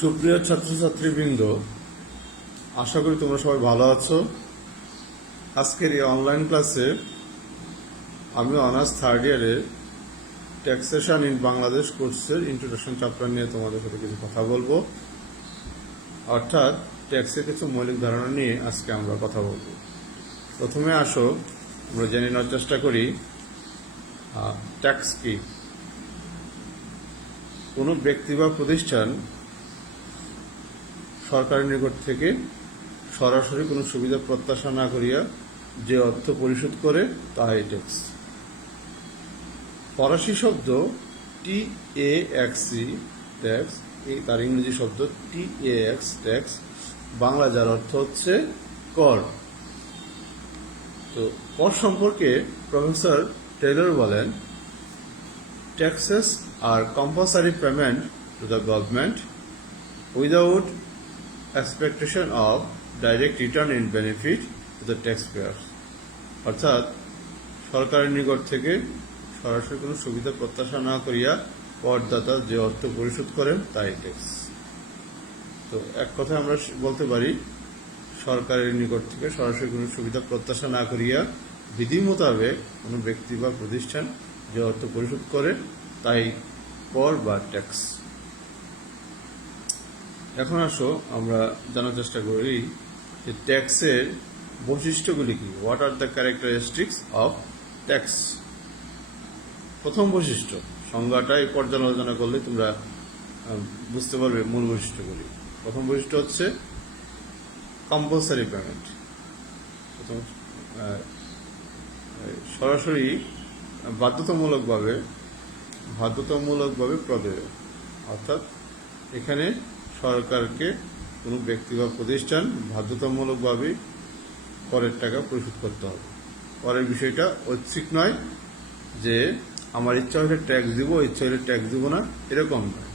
সুপ্রিয় ছাত্রছাত্রীবৃন্দ, আশা করি তোমরা সবাই ভালো আছো। আজকের এই অনলাইন ক্লাসে আমি অনার্স থার্ড ইয়ারের ট্যাক্সেশন ইন বাংলাদেশ কোর্সের ইন্ট্রোডাকশন চ্যাপ্টার নিয়ে তোমাদের সাথে কিছু কথা বলবো। অর্থাৎ ট্যাক্সের কিছু মৌলিক ধারণা নিয়ে আজকে আমরা কথা বলবো। প্রথমে আসো আমরা জেনে নেওয়ার চেষ্টা করি ট্যাক্স কি। কোনো ব্যক্তি বা প্রতিষ্ঠান সরকারের নিকট থেকে সরাসরি কোনো সুবিধা প্রত্যাশা না করিয়া যে অর্থ পরিশোধ করে তাহাই ট্যাক্স। ফরাসি শব্দ TAXC ট্যাক্স, তার ইংরেজি শব্দ TAX ট্যাক্স, বাংলা যার অর্থ হচ্ছে কর। তো কর সম্পর্কে প্রফেসর টেইলর বলেন, ট্যাক্সেস আর compulsory payment to the government without expectation of direct return in benefit to the taxpayers। অর্থাৎ সরকারের নিকট থেকে সরাসরি কোনো সুবিধা প্রত্যাশা না করিয়া করদাতা যে অর্থ পরিশোধ করেন তাই ট্যাক্স। তো এক কথায় আমরা বলতে পারি, সরকারের নিকট থেকে সরাসরি কোনো সুবিধা প্রত্যাশা না করিয়া বিধি মোতাবেক কোনো ব্যক্তি বা প্রতিষ্ঠান যে অর্থ পরিশোধ করে তাই কর বা ট্যাক্স। এখন আসো আমরা জানার চেষ্টা করি যে ট্যাক্সের বৈশিষ্ট্যগুলি কি। What are the characteristics of tax. প্রথম বৈশিষ্ট্য, সংজ্ঞাটাই পর্যালোচনা করলে তোমরা বুঝতে পারবে মূল বৈশিষ্ট্যগুলি। প্রথম বৈশিষ্ট্য হচ্ছে কম্পালসারি পেমেন্ট। প্রথম সরাসরি বাধ্যতামূলকভাবে প্রদেয়। অর্থাৎ এখানে সরকারকে কোনো ব্যক্তি বা প্রতিষ্ঠান বাধ্যতামূলকভাবে করের টাকা পরিশোধ করতে হবে। করের বিষয়টা ঐচ্ছিক নয় যে আমার ইচ্ছা হলে ট্যাক্স দিব, ইচ্ছা হলে ট্যাক্স দিব না, এরকম নয়।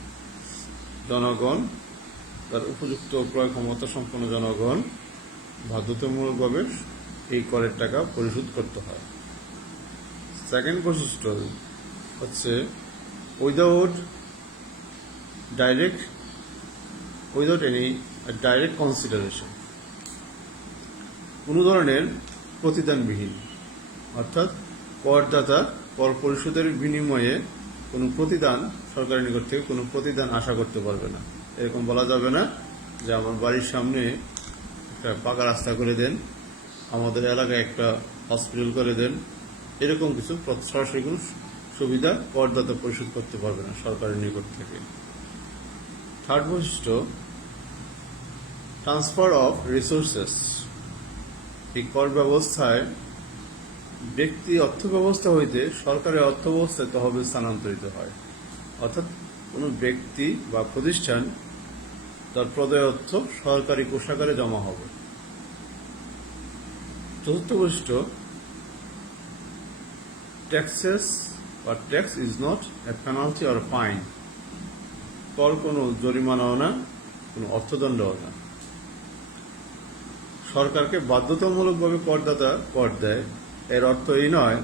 জনগণ, তার উপযুক্ত ক্রয় ক্ষমতা সম্পন্ন জনগণ বাধ্যতামূলকভাবে এই করের টাকা পরিশোধ করতে হয়। সেকেন্ড বৈশিষ্ট্য হচ্ছে উইদাউট এনি ডাইরেক্ট কনসিডারেশন, কোনো ধরনের প্রতিদানবিহীন। অর্থাৎ করদাতা কর পরিশোধের বিনিময়ে কোনো প্রতিদান, সরকারের নিকট থেকে কোনো প্রতিদান আশা করতে পারবে না। এরকম বলা যাবে না যে আমার বাড়ির সামনে একটা পাকা রাস্তা করে দেন, আমাদের এলাকায় একটা হসপিটাল করে দেন, এরকম কিছু সরাসরি কোনো সুবিধা করদাতা পরিশোধ করতে পারবে না সরকারের নিকট থেকে। থার্ড বৈশিষ্ট্য, ট্রান্সফার অফ রিসোর্সেস। এই কর ব্যবস্থায় ব্যক্তি অর্থ ব্যবস্থা হইতে সরকারের অর্থ ব্যবস্থায় তহবিল স্থানান্তরিত হয়। অর্থাৎ কোনো ব্যক্তি বা প্রতিষ্ঠান তার প্রদেয় অর্থ সরকারি কোষাগারে জমা হবে। চতুর্থ বৈশিষ্ট্য, ট্যাক্সেস বা tax is not a penalty or fine. কর কোনো জরিমানাও না, কোনো অর্থদণ্ডও না। সরকারকে বাধ্যতামূলকভাবে করদাতা কর দেয়, এর অর্থ এই নয়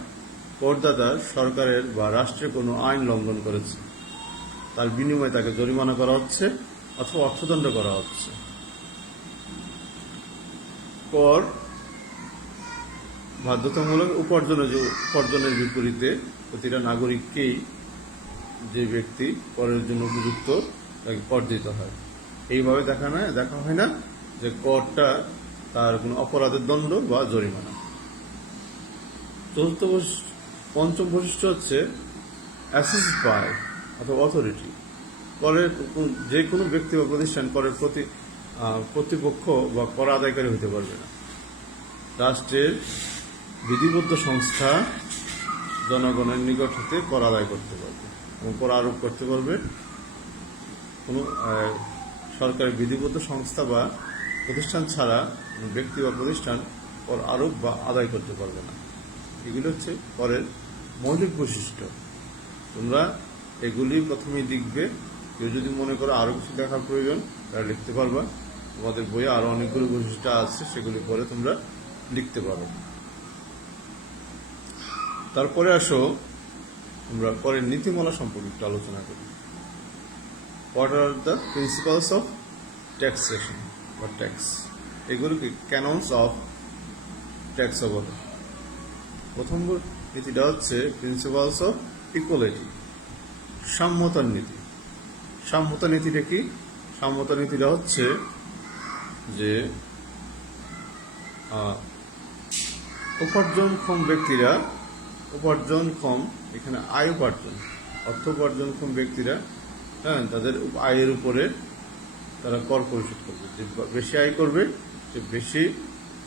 করদাতা সরকারের বা রাষ্ট্রের কোনো আইন লঙ্ঘন করেছে, তার বিনিময়ে তাকে জরিমানা করা হচ্ছে অথবা অর্থদণ্ড করা হচ্ছে। কর বাধ্যতামূলক উপার্জনের বিপরীতে প্রতিটা নাগরিককেই, যে ব্যক্তি করের জন্য উপযুক্ত, তাকে কর দিতে হয়। এইভাবে দেখা হয় না যে করটা তার কোনো অপরাধের দণ্ড বা জরিমানা। পঞ্চম বৈশিষ্ট্য হচ্ছে অ্যাসেস বাই অথবা অথরিটি। করের যে কোনো ব্যক্তি বা প্রতিষ্ঠান করের কর্তৃপক্ষ বা কর আদায়কারী হতে পারবে না। রাষ্ট্রের বিধিবদ্ধ সংস্থা জনগণের নিকট হতে কর আদায় করতে পারবে এবং কর আরোপ করতে পারবে। কোনো সরকারের বিধিবদ্ধ সংস্থা বা প্রতিষ্ঠান ছাড়া কোনো ব্যক্তি বা প্রতিষ্ঠান কর আরোপ বা আদায় করতে পারবে না। এগুলো হচ্ছে করের মৌলিক বৈশিষ্ট্য। তোমরা এগুলি প্রথমেই লিখবে। কেউ যদি মনে করো আরও কিছু দেখার প্রয়োজন, তারা লিখতে পারবা। তোমাদের বইয়ে আরও অনেকগুলো বৈশিষ্ট্য আছে, সেগুলি পরে তোমরা লিখতে পারো। তারপরে আসো আমরা করের নীতিমালা সম্পর্কে একটু আলোচনা করি। What are the principles of taxation বা ট্যাক্স, এগুলোকে ক্যাননস অফ ট্যাক্স বলে। প্রথম নীতিটা হচ্ছে প্রিন্সিপালস অফ ইকুয়ালিটি, সাম্যতার নীতি। সাম্যতা নীতিটা কি? সাম্যতা নীতিটা হচ্ছে যে উপার্জনক্ষম ব্যক্তিরা, উপার্জনক্ষম এখানে আয় উপার্জন, অর্থ উপার্জনক্ষম ব্যক্তিরা তাদের আয়ের উপরে তারা কর পরিশোধ করবে। যে বেশি আয় করবে সে বেশি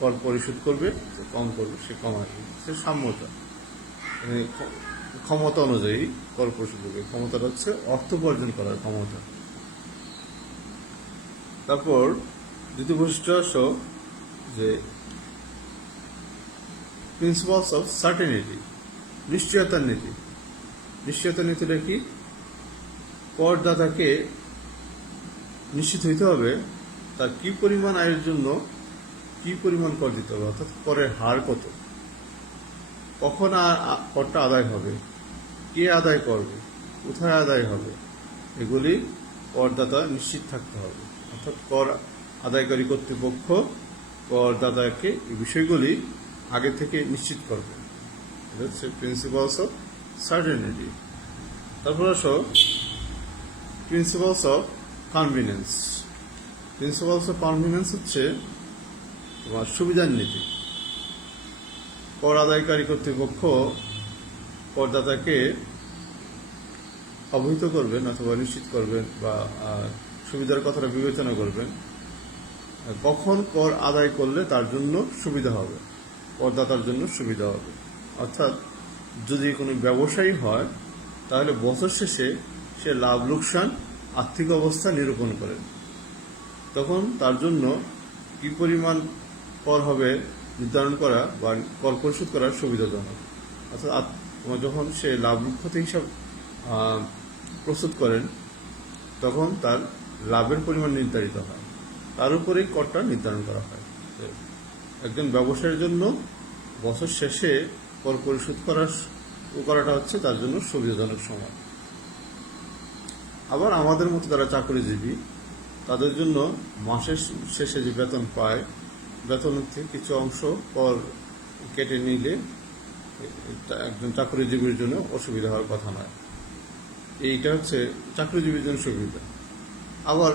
কর পরিশোধ করবে, যে কম করবে সে কম আয় করবে। সে সাম্যতা, ক্ষমতা অনুযায়ী কর পরিশোধ করবে। ক্ষমতাটা হচ্ছে অর্থ উপার্জন করার ক্ষমতা। তারপর দ্বিতীয় বৈশিষ্ট্য হচ্ছে যে প্রিন্সিপালস অফ সার্টেনিটি, নিশ্চয়তার নীতি। নিশ্চয়তার নীতিটা কি? করদাতাকে নিশ্চিত হইতে হবে তার কি পরিমাণ আয়ের জন্য কি পরিমাণ কর দিতে হবে, অর্থাৎ করের হার কত, কখন করটা আদায় হবে, কে আদায় করবে, কোথায় আদায় হবে, এগুলি করদাতা নিশ্চিত থাকতে হবে। অর্থাৎ কর আদায়কারী কর্তৃপক্ষ করদাতাকে এই বিষয়গুলি আগে থেকে নিশ্চিত করবে। এটা হচ্ছে প্রিন্সিপালস অফ সার্টেনিটি। তারপর আসো principles of convenience. Principles of convenience হচ্ছে তোমার সুবিধার নীতি। কর আদায়কারী কর্তৃপক্ষ করদাতাকে অবহিত করবেন অথবা নিশ্চিত করবেন বা সুবিধার কথাটা বিবেচনা করবেন কখন কর আদায় করলে তার জন্য সুবিধা হবে, করদাতার জন্য সুবিধা হবে। অর্থাৎ যদি কোনো ব্যবসায়ী হয় তাহলে বছর শেষে সে লাভ লোকসান আর্থিক অবস্থা নিরূপণ করেন, তখন তার জন্য কি পরিমাণ কর হবে নির্ধারণ করা বা কর পরিশোধ করা সুবিধাজনক। অর্থাৎ যখন সে লাভ ক্ষতি হিসাব প্রস্তুত করেন তখন তার লাভের পরিমাণ নির্ধারিত হয়, তার উপরেই করটা নির্ধারণ করা হয়। একজন ব্যবসায়ীর জন্য বছর শেষে কর পরিশোধ করাটা হচ্ছে তার জন্য সুবিধাজনক সময়। আবার আমাদের মতো যারা চাকরিজীবী তাদের জন্য মাসের শেষে যে বেতন পায়, বেতনের থেকে কিছু অংশ কর কেটে নিলে একজন চাকরিজীবীর জন্য অসুবিধা হওয়ার কথা নয়। এইটা হচ্ছে চাকরিজীবীর জন্য সুবিধা। আবার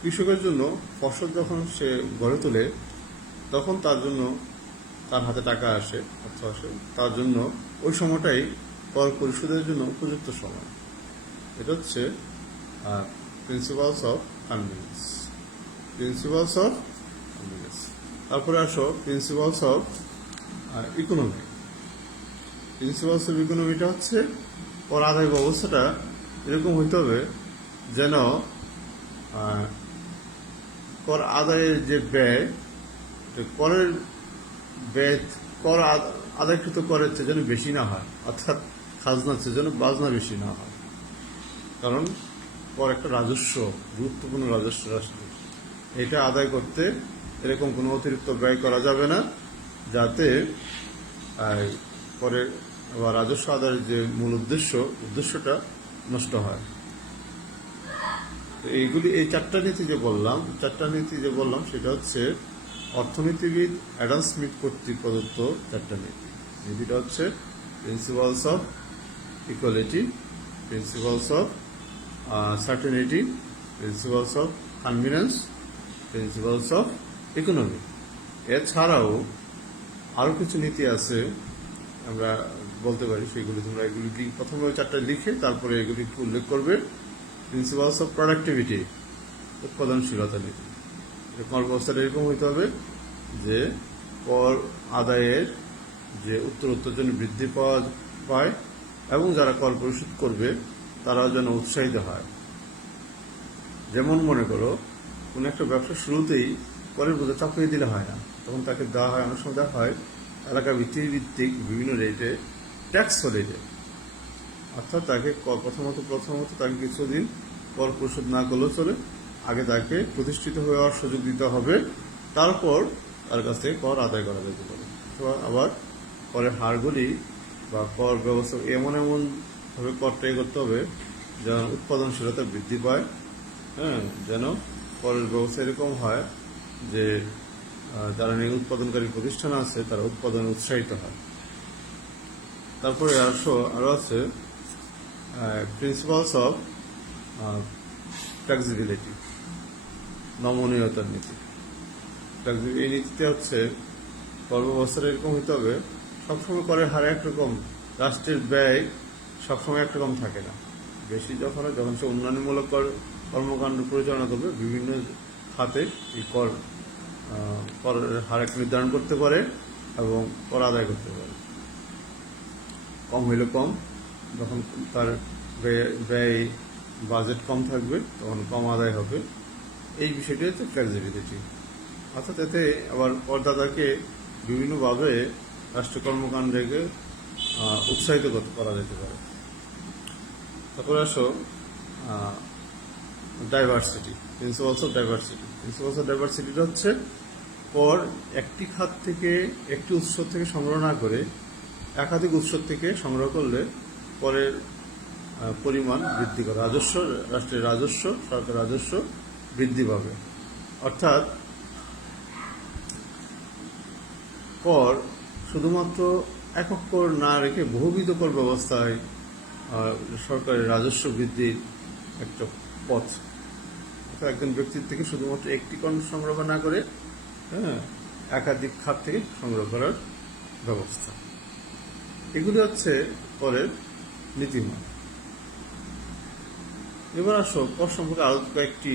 কৃষকের জন্য ফসল যখন সে গড়ে তোলে তখন তার জন্য তার হাতে টাকা আসে, অর্থ আসে, তার জন্য ওই সময়টাই কর পরিশোধের জন্য উপযুক্ত সময়। এটা হচ্ছে principles of convenience. Principles of convenience. তারপরে আসো principles of economy. Principles of ইকোনমিটা হচ্ছে কর আদায় ব্যবস্থাটা এরকম হইতে হবে যেন কর আদায়ের যে ব্যয়, করের ব্যয় কর আদায়কৃত করের চেয়ে যেন বেশি না হয়, অর্থাৎ খাজনার চেয়ে যেন বাজনা বেশি না হয়। কারণ কর একটা রাজস্ব, গুরুত্বপূর্ণ রাজস্ব রাষ্ট্র, এটা আদায় করতে এরকম কোনো অতিরিক্ত ব্যয় করা যাবে না যাতে করের বা রাজস্ব আদায়ের যে মূল উদ্দেশ্যটা নষ্ট হয়। তো এইগুলি এই চারটা নীতি যে বললাম সেটা হচ্ছে অর্থনীতিবিদ অ্যাডাম স্মিথ কর্তৃক প্রদত্ত চারটা নীতি। নীতিটা হচ্ছে principles of equality, principles of certainty, principles of convenience, principles of economy. এছাড়াও আরও কিছু নীতি আছে আমরা বলতে পারি, সেগুলি তোমরা এগুলি প্রথমে চারটা লিখে তারপরে এগুলি একটু উল্লেখ করবে। প্রিন্সিপালস অফ প্রোডাক্টিভিটি, উৎপাদনশীলতা নীতি। কর্মব্যবস্থাটা এরকম হইতে হবে যে কর আদায়ের যে উত্তরোত্তর যেন বৃদ্ধি পায় এবং যারা কর পরিশোধ করবে তারাও যেন উৎসাহিত হয়। যেমন মনে করো কোনো একটা ব্যবসা শুরুতেই করের বোঝা চাপিয়ে দিলে হয় না, তখন তাকে দেওয়া হয়, অনেক সময় দেওয়া হয় এলাকা ভিত্তিক বিভিন্ন রেটে ট্যাক্স হলিডে। অর্থাৎ তাকে প্রথমত তাকে কিছুদিন কর পরিশোধ না করলেও চলে, আগে তাকে প্রতিষ্ঠিত হওয়ার সুযোগ দিতে হবে, তারপর তার কাছ থেকে কর আদায় করা যেতে পারে। আবার করের হারগুলি বা কর ব্যবস্থা এমনভাবে করতে হবে যেন উৎপাদনশীলতা বৃদ্ধি পায় হ্যাঁ, যেন করের ব্যবস্থা এরকম হয় যে যারা উৎপাদনকারী প্রতিষ্ঠান আছে তারা উৎপাদনে উৎসাহিত হয়। তারপরে আরো আছে প্রিন্সিপালস অফ ফ্লেক্সিবিলিটি, নমনীয়তার নীতি। এই নীতিতে হচ্ছে কর ব্যবস্থাটা এরকম হতে হবে, সবসময় করের হার একরকম, রাষ্ট্রের ব্যয় সবসময় একরকম থাকে না। বেশি যখন সে উন্নয়নমূলক কর্মকাণ্ড পরিচালনা করবে, বিভিন্ন খাতে এই করের হার নির্ধারণ করতে পারে এবং কর আদায় করতে পারে। কম হইলে কম, যখন তার ব্যয় বাজেট কম থাকবে তখন কম আদায় হবে। এই বিষয়টি হচ্ছে ফ্লেক্সিবিলিটি। অর্থাৎ এতে আবার করদাতাকে বিভিন্নভাবে রাষ্ট্র কর্মকাণ্ডে উৎসাহিত করা যেতে পারে। তারপরে diversity, principles of diversity. Principles of ডাইভার্সিটিটা হচ্ছে কর একটি খাত থেকে, একটি উৎস থেকে সংগ্রহ না করে একাধিক উৎস থেকে সংগ্রহ করলে করের পরিমাণ বৃদ্ধি করে, রাষ্ট্রের রাজস্ব, সরকার রাজস্ব বৃদ্ধি পাবে। অর্থাৎ কর শুধুমাত্র একক কর না রেখে বহুবিধ কর ব্যবস্থায় সরকারের রাজস্ব বৃদ্ধির একটা পথ। একজন ব্যক্তির থেকে শুধুমাত্র একটি কর সংগ্রহ না করে একাধিক খাত থেকে সংগ্রহ করার ব্যবস্থা। এগুলি হচ্ছে করের নীতিমালা। এবার কর সম্পর্কে আরো কয়েকটি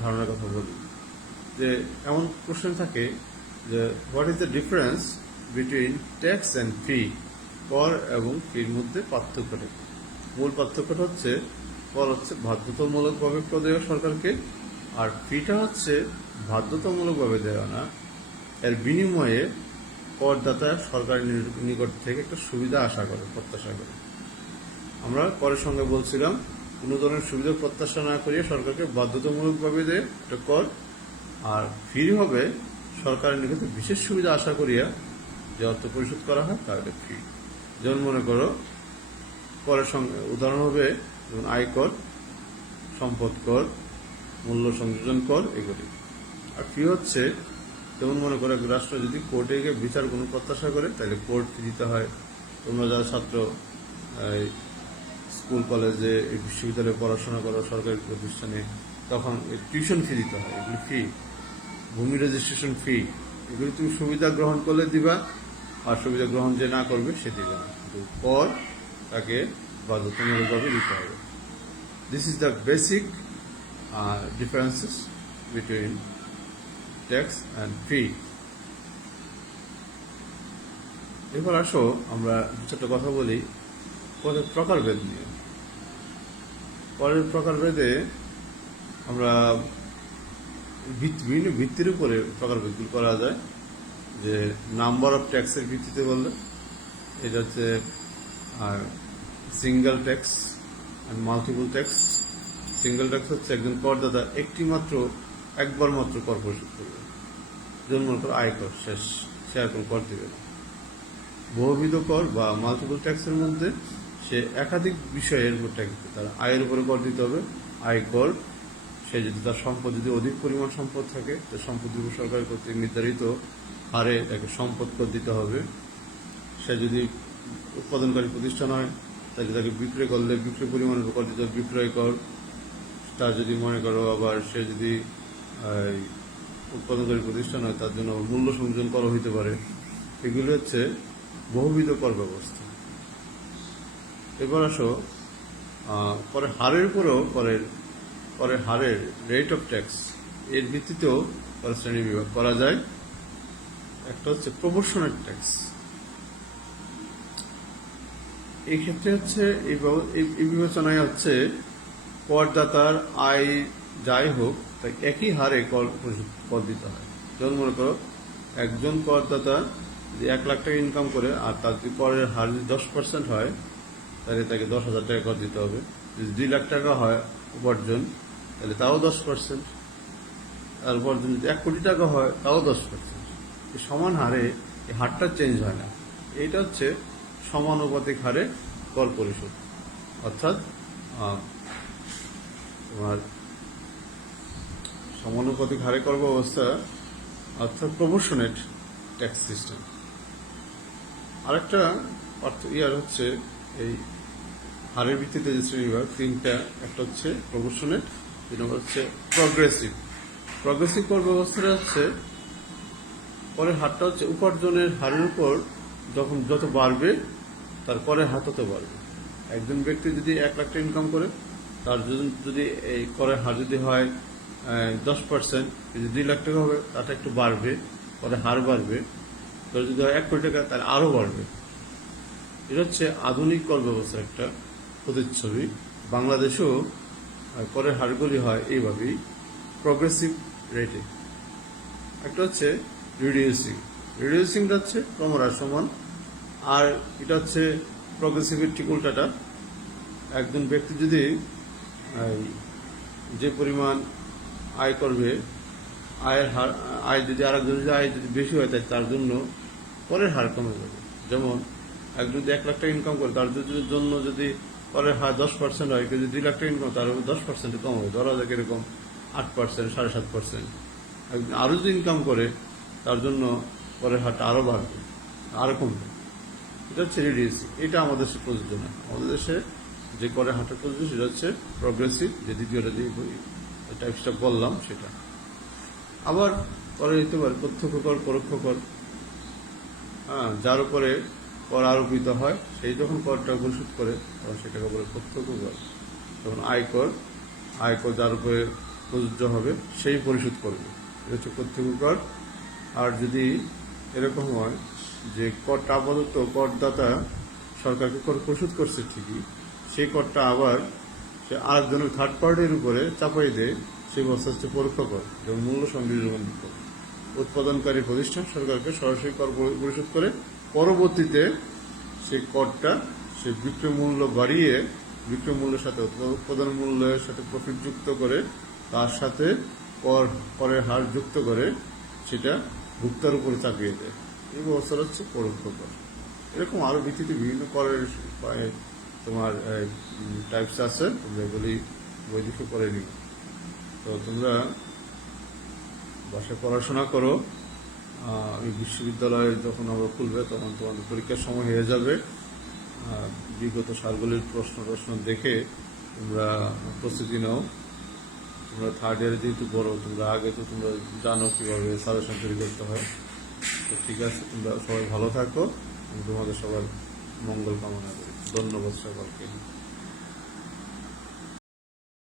ধারণার কথা বলি। যে এমন প্রশ্ন থাকে যে what is the difference between tax and fee? কর এবং ফির মধ্যে পার্থক্যটা, মূল পার্থক্যটা হচ্ছে কর হচ্ছে বাধ্যতামূলকভাবে প্রদেয় সরকারকে, আর ফিটা হচ্ছে বাধ্যতামূলকভাবে দেওয়া না, এর বিনিময়ে করদাতা সরকারের নিকট থেকে একটা সুবিধা প্রত্যাশা করে। আমরা করের সঙ্গে বলছিলাম কোনো ধরনের সুবিধা প্রত্যাশা না করিয়ে সরকারকে বাধ্যতামূলকভাবে দেয় একটা কর, আর ফি হবে সরকারের নিকট বিশেষ সুবিধা আশা করিয়া যে অর্থ পরিশোধ করা হয় তাহলে ফি। যেমন মনে করো করের সঙ্গে উদাহরণ হবে যেমন আয়কর, সম্পদ কর, মূল্য সংযোজন কর, এগুলি। আর ফি হচ্ছে যেমন মনে করো রাষ্ট্র যদি কোর্টে গিয়ে বিচার কোনো প্রত্যাশা করে তাহলে কোর্ট ফি দিতে হয়। তোমরা যারা ছাত্র স্কুল কলেজে বিশ্ববিদ্যালয়ে পড়াশোনা করো, সরকারি প্রতিষ্ঠানে, তখন টিউশন ফি দিতে হয়, এগুলি ফি। ভূমি রেজিস্ট্রেশন ফি, এগুলি তুমি সুবিধা গ্রহণ করলে দিবা, আর সুবিধা গ্রহণ যে না করবে সে দিবে না, কিন্তু কর তাকে বাধ্যতামূলকভাবে দিতে হবে। This is the basic differences between tax and fee. এবার আমরা ছোট্ট কথা বলি করের প্রকারভেদ নিয়ে। করের প্রকারভেদে আমরা বিভিন্ন ভিত্তির উপরে প্রকারভেদগুলো করা যায়। যে নাম্বার অফ ট্যাক্সের ভিত্তিতে বললে এটা হচ্ছে single tax and multiple tax. Single tax হচ্ছে একজন করদাতা একবার মাত্র কর পরিশোধ করবে, যেমন মনে করো আয়কর, শেষ সে আর কোনো কর দেবে না। বহুবিধ কর বা মাল্টিপল ট্যাক্সের মধ্যে সে একাধিক বিষয়ের উপর ট্যাক্স দিতে, তার আয়ের উপরে কর দিতে হবে আয়কর। সে যদি তার সম্পদ যদি অধিক পরিমাণ সম্পদ থাকে, তার সম্পদের উপর সরকার কর্তৃক নির্ধারিত হারে তাকে সম্পদ কর দিতে হবে। সে যদি উৎপাদনকারী প্রতিষ্ঠান হয় তাহলে তাকে বিক্রয় করলে বিক্রয় পরিমাণের উপর কর দিতে হবে, বিক্রয় কর। তার যদি মনে করো আবার সে যদি উৎপাদনকারী প্রতিষ্ঠান হয় তার জন্য মূল্য সংযোজন করা হইতে পারে। এগুলি হচ্ছে বহুবিধ কর ব্যবস্থা। এবার করের হারের উপরেও করের হারের রেট অফ ট্যাক্স এর ভিত্তিতেও কর শ্রেণী বিভাগ করা যায়। একটা হচ্ছে প্রপোর্শনেট ট্যাক্স। এই ক্ষেত্রে হচ্ছে এই বিবেচনায় হচ্ছে করদাতার আয় যাই হোক তাই একই হারে কর দিতে হয়। যেমন মনে করো একজন করদাতা যদি 1 লাখ টাকা ইনকাম করে আর তার যদি করের হার যদি 10% হয় তাহলে তাকে 10,000 টাকা কর দিতে হবে। যদি 2 লাখ টাকা হয় উপার্জন তাহলে তাও 10%, আর উপার্জন যদি 1 কোটি টাকা হয় তাও 10%। সমান হারে এই হারটা চেঞ্জ হয় না। এইটা হচ্ছে সমানুপাতিক হারে কর পরিশোধ। অর্থাৎ তোমার সমানুপাতিক হারে কর ব্যবস্থা অর্থাৎ প্রপোর্শনেট ট্যাক্স সিস্টেম। আরেকটা হচ্ছে এই হারের ভিত্তিতে যে শ্রেণীবিভাগ তিনটা, একটা হচ্ছে প্রপোর্শনেট, দুই নম্বর হচ্ছে প্রগ্রেসিভ। প্রগ্রেসিভ কর ব্যবস্থাটা হচ্ছে করের হারটা হচ্ছে উপার্জনের হারের উপর যখন যত বাড়বে তার করের হার তত বাড়বে। একজন ব্যক্তি যদি 1 লাখ টাকা ইনকাম করে, তার যদি এই করের হার যদি হয় 10%, যদি 2 লাখ টাকা হবে তাটা একটু বাড়বে, করের হার বাড়বে। তার যদি হয় 1 কোটি টাকা তাহলে আরও বাড়বে। এটা হচ্ছে আধুনিক কর ব্যবস্থার একটা প্রতিচ্ছবি। বাংলাদেশেও করের হারগুলি হয় এইভাবেই, প্রগ্রেসিভ রেটে। একটা হচ্ছে রিডিউসিং। রিডিউসিংটা হচ্ছে ক্রমহ্রাস সমান, আর এটা হচ্ছে প্রগ্রেসিভের ঠিক উল্টাটা। একজন ব্যক্তি যদি যে পরিমাণ আয় করবে, আয় যদি আরেকজন যদি আয় যদি বেশি হয় তাই তার জন্য করের হার কমে যাবে। যেমন একজন যদি 1 লাখ টাকা ইনকাম করে, তার জন্য যদি করের হার 10% হয়, কেউ যদি 2 লাখ টাকা ইনকাম তার 10% কম হবে। ধরা যাক এরকম 8%, 7.5%। আরও যদি ইনকাম করে তার জন্য করের হারটা আরও বাড়বে, আরও কমবে। এটা হচ্ছে রিডিউসিং। এটা আমাদের দেশে প্রযোজ্য না। আমাদের দেশে যে করের হারটা প্রযোজ্য সেটা হচ্ছে প্রগ্রেসিভ, যে দ্বিতীয়টা যে টাইপসটা বললাম সেটা। আবার করা যেতে পারে প্রত্যক্ষ কর, পরোক্ষ কর। যার উপরে কর আরোপিত হয় সেই যখন করটা পরিশোধ করে তখন সেটাকে বলে প্রত্যক্ষ কর। তখন আয়কর যার উপরে প্রযোজ্য হবে সেই পরিশোধ করবে, এটা হচ্ছে প্রত্যক্ষ কর। আর যদি এরকম হয় যে করটা আপাতত করদাতা সরকারকে কর পরিশোধ করছে ঠিকই, সেই করটা আবার সে আরেকজনের থার্ড পার্টির উপরে চাপাই দেয়, সেই ব্যবস্থা হচ্ছে পরোক্ষ কর, যেমন মূল্য সংযোজন কর। উৎপাদনকারী প্রতিষ্ঠান সরকারকে সরাসরি কর পরিশোধ করে, পরবর্তীতে সেই করটা সে বিক্রয় মূল্য বাড়িয়ে বিক্রয় মূল্যের সাথে উৎপাদন মূল্যের সাথে প্রফিট যুক্ত করে, তার সাথে করের হার যুক্ত করে সেটা ভোক্তার উপরে চাপিয়ে দেয়। এই ব্যবস্থাটা হচ্ছে পরোক্ষ কর। এরকম আরও ভিত্তিতে বিভিন্ন করের তোমার টাইপস আছে, তোমরা এগুলি বই দেখে করে নিও। তো তোমরা বাসায় পড়াশোনা করো। এই বিশ্ববিদ্যালয়ে যখন আবার খুলবে তখন তোমাদের পরীক্ষার সময় হয়ে যাবে। বিগত সালগুলির প্রশ্ন দেখে তোমরা প্রস্তুতি নাও। তোমরা থার্ড ইয়ারে যেহেতু বড়, তোমরা আগে তো তোমরা জানো কীভাবে সাজেশন তৈরি করতে হয়। তো ঠিক আছে, তোমরা সবাই ভালো থাকো। আমি তোমাদের সবার মঙ্গল কামনা করি। ধন্যবাদ সকলকে।